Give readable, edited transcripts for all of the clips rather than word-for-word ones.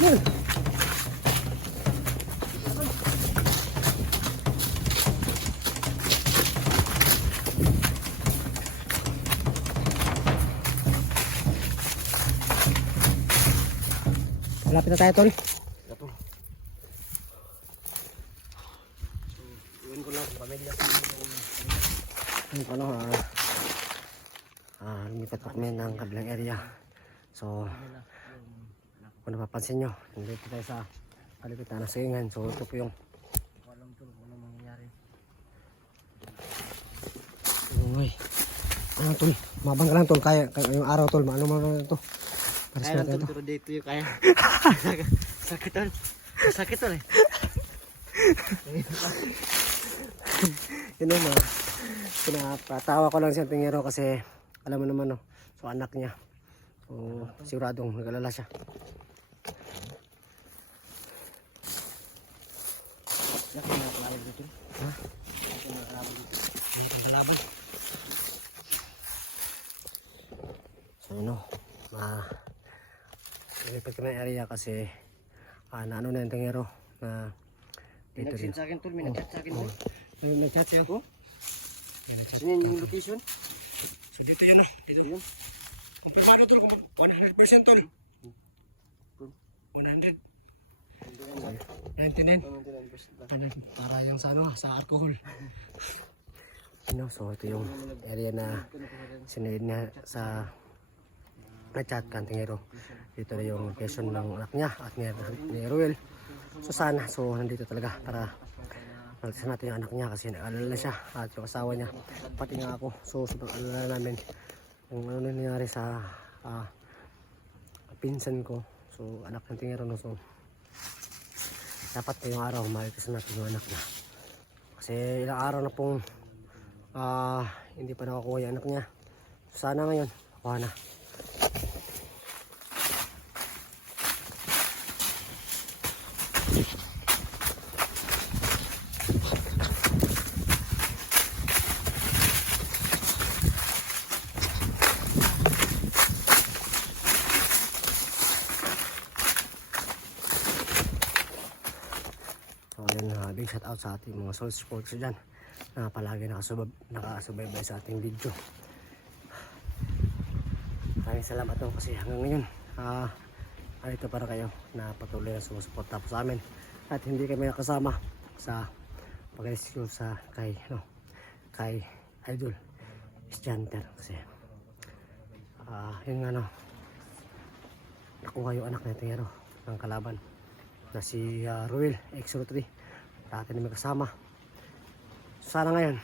Yan. Malapit na tayo, tol. Iwan ko lang kung pamilya ko Ano, lumipat pa kami ng kabilang area. So, kung napapansin nyo, nandito tayo sa kalipitan ng Silingan. So, ito po yung walang tulog, walang mangyayari. Uy. Ano, tol? Mabang ka lang, tol. Kaya yung araw, tol. Ano mo na ito? Paris Kaya na lang tayo tol, ito. pero dito yung kaya. Sakit tol. Sakit tol eh. Yun naman. Pinapatawa ko lang siyang tingero kasi alam mo naman, no. So, anak niya. So, siguradong nag-alala siya. Laki na kalaban dito. Ha? Laki na kalaban dito. Ano kang kalaban? So, ano, nilipat kami ng area kasi naano na yung tingero na dito Pinagsin rin. sa akin tol, may nag-chat sa akin tol. Nag-chat siya? Oh, May nag-chat. sino yung location? So, dito yan, no? Dito. Ayun. Kumpirmado, tol. 100% tol. 100. 99. Ano, para yung sa ano, sa alcohol. Ano, so ito yung area na sinunod na sa na-chat kantingero. Dito na yung location ng anak niya at ni Ruel. So sana, so nandito talaga para nalitasan natin yung anak niya kasi nag-alala siya at yung asawa niya, pati nga ako. So sobrang alala namin kung ano nangyari sa pinsan ko. So anak ng tingero, no. So dapat ngayong araw malitasan natin yung anak niya kasi ilang araw na pong hindi pa nakakuha yung anak niya. So, sana ngayon nakuha na. So yan, big shout out sa ating mga soul supporters dyan na palagi nakasubaybay sa ating video. Maraming salamat po kasi hanggang ngayon ito para kayo na patuloy na sumusuporta po sa amin at hindi kami nakasama sa pag-rescue sa kay Idol Estudianter kasi yun nga, no, nakuha yung anak na tingero ng kalaban na si Ruel X03. Dati na may kasama. So, sana ngayon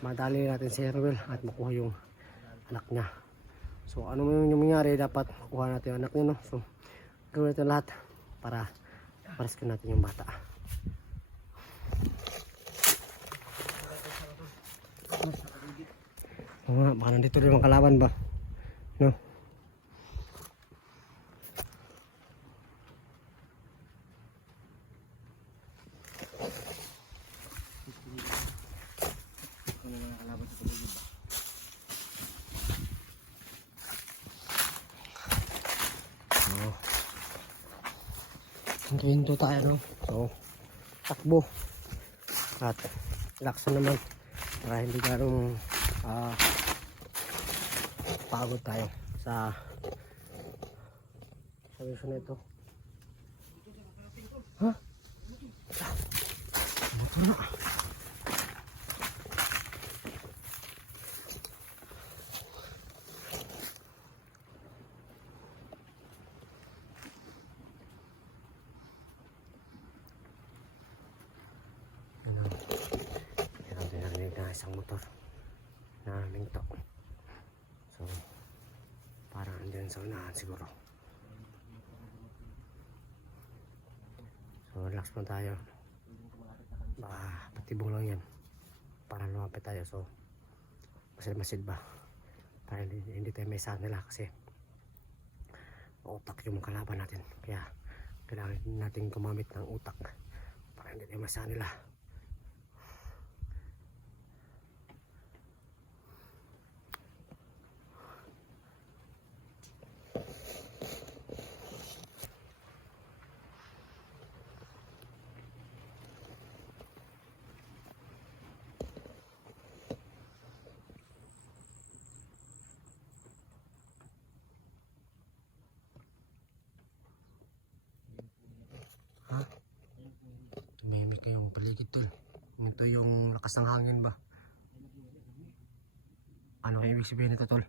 madali natin si Ruel at makuha yung anak niya. So ano mo yung mangyari, dapat makuha natin yung anak niya, no? So gawin natin lahat para rescue natin yung bata. Oo nga, baka nandito rin mga kalaban ba, no? Hinto tayo, no? So takbo at relax naman para hindi ganong pagod tayo sa mission na ito. Ha? Motor na. Isang motor na minto. So parang andyan sa unahan siguro. So relax mo tayo. Baka patibong lang yan para lumapit tayo. So masid ba para hindi tayo may sa nila kasi utak yung kalaban natin. Kaya kailangan natin gumamit ng utak para hindi tayo may sa nila. paligid tol. Ito yung lakas ng hangin ba? Ano kaya ibig sabihin nito tol?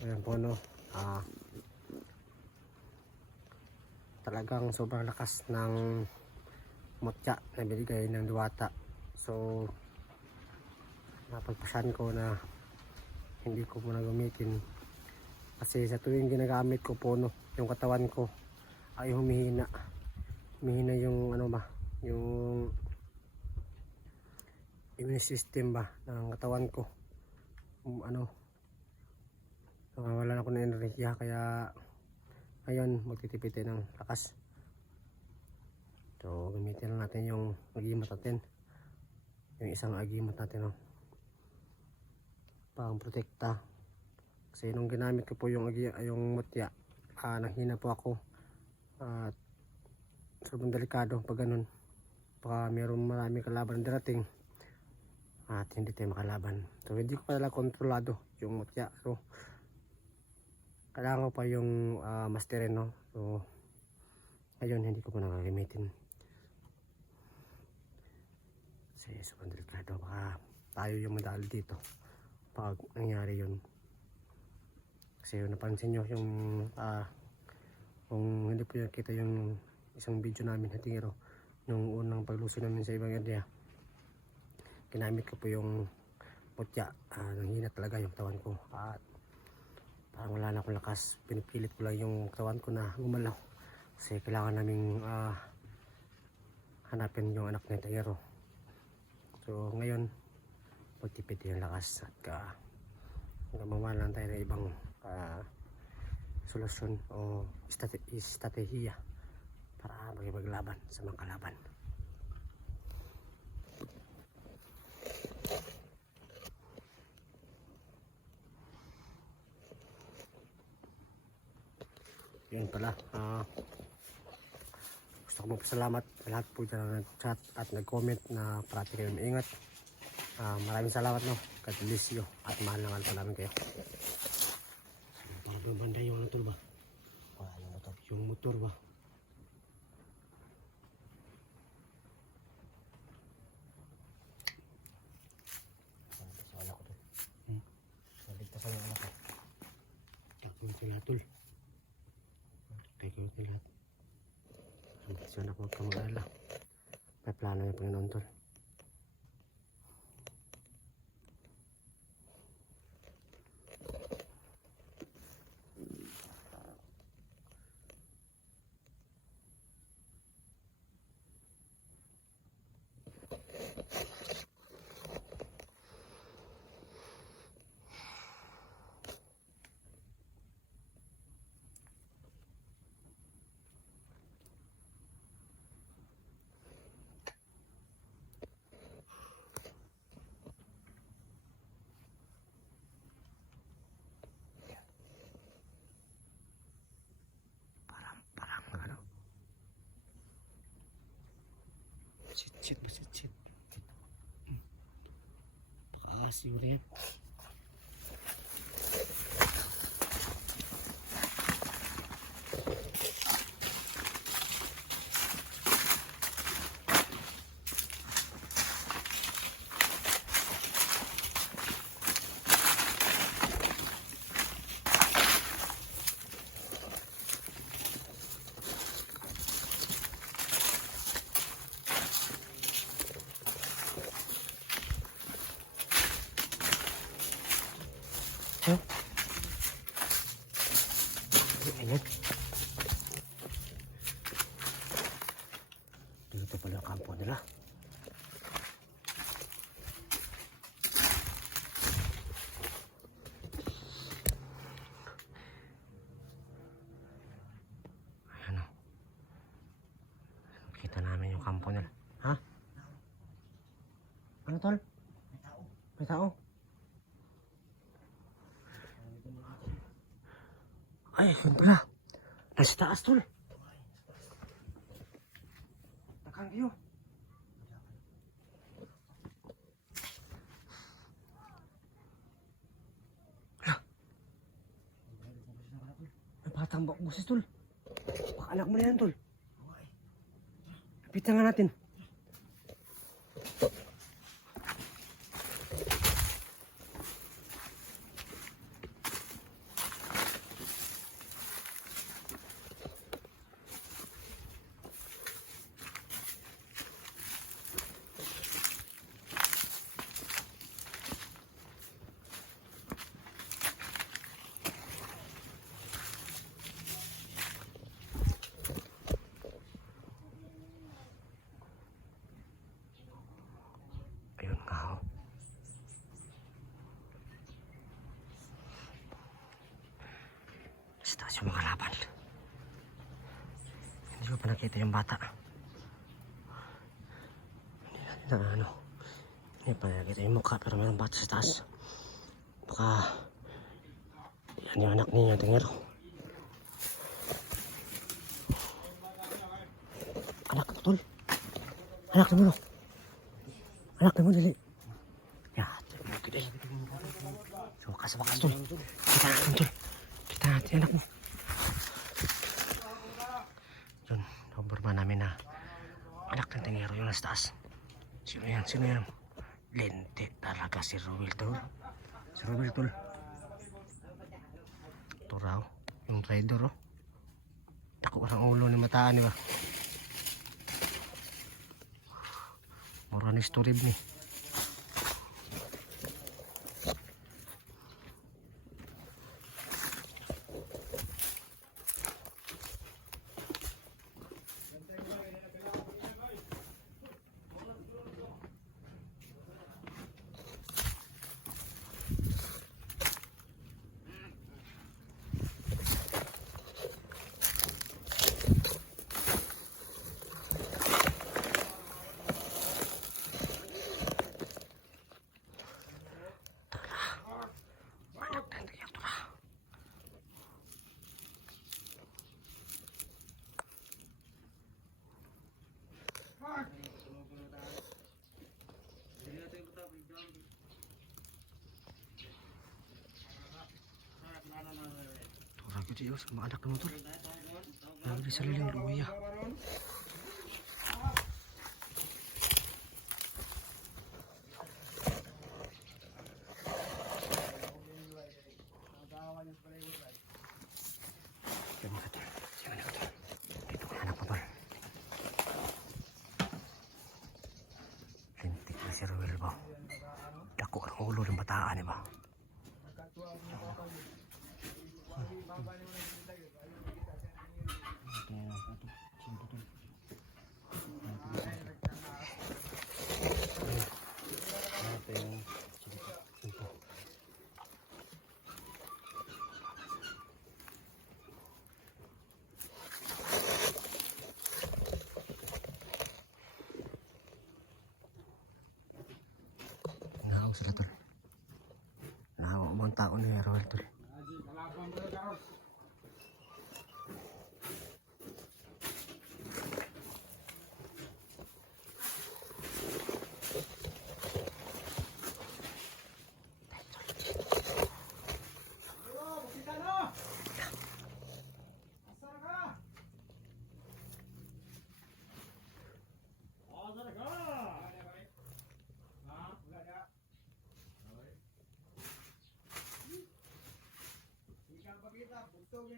Ayan po no. Talagang sobrang lakas ng mutya na binigay ng diwata. So napagpasan ko na hindi ko muna gamitin kasi sa tuwing ginagamit ko po no, yung katawan ko ay humihina yung ano ba, yung immune system ba ng katawan ko, wala na ako ng enerhiya, kaya ngayon magtitipid tayo ng lakas. So gamitin lang natin yung agimat natin, yung isang agimat natin no, pang protekta. Kasi nung ginamit ko po yung mutya, nahina po ako at sobrang delikado pag ganun, baka mayroong maraming kalaban darating at hindi tayo makalaban. So hindi ko pala kontrolado yung mutya, so kailangan ko pa yung masterin no. So ayun, hindi ko pa nakagamitin kasi sobrang delikado, baka tayo yung madali dito pag nangyari yun. Kasi napansin nyo yung kung hindi po nakita yung isang video namin na tingero nung unang pagluso namin sa ibang area, ginamit ko po yung mutya. Nanghina talaga yung katawan ko at parang wala na akong lakas. Pinipilit ko lang yung katawan ko na gumalaw kasi kailangan naming hanapin yung anak ng tingero. So ngayon magtipid yung lakas at gumawa lang tayo ng ibang solusyon o estratehiya para magpaglaban sa mga kalaban. Yun pala, gusto ko magpasalamat sa lahat po dyan na nag-chat at nag-comment na parati kayo maingat. Maraming salamat no, God bless you at mahal na mahal pa namin kayo. Parang bumanda yung motor ba? Yung motor ba? Naligtasan yung anak ko. Takot sila tol. Takot sila. Naligtasan ako, huwag kang mag-alala. May plano yung Panginoon tol. Sit. Pakaasi mo na yan. Ayan. Dito pala ang kampo nila. Ayan o. Kita namin yung kampo nila. Ha? Ano tol? May tao. Ay, yun pala. Nasa taas tol. Takang view. tambak busis tol. Baka anak mo na yan tol. Lapitan nga natin. Ayun nga ho. Sa taas yung mga laban. Hindi ko pa nakita yung bata. Hindi natin na ano. Hindi pa nakita yung mukha pero mayroong bata sa taas. Baka yan yung anak niya tingero. Anak mo tol. Anak mo no. Anak mo dali. Ya, gede. So wakas tol. Kita natin tol. Kita natin anak mo. Yun, nabarba namin na anak ng tingero yung nasa taas. Sino yan? Sino yan? Lente talaga si Ruel tol. Si Ruel tol. Ito raw, yung rider oh. Tako parang ulo ni mataan di ba? Mura ni story ni. Turag ko siya sa mga anak ng motor. Lagi sa lilang luya. Ito ang anak motor. Lintik na si Ruel ba? Dako ang ulo ng bataan ba? Nahaw sila tol. Nahaw ang mga tao ni Ruel tol. Kita, bugtong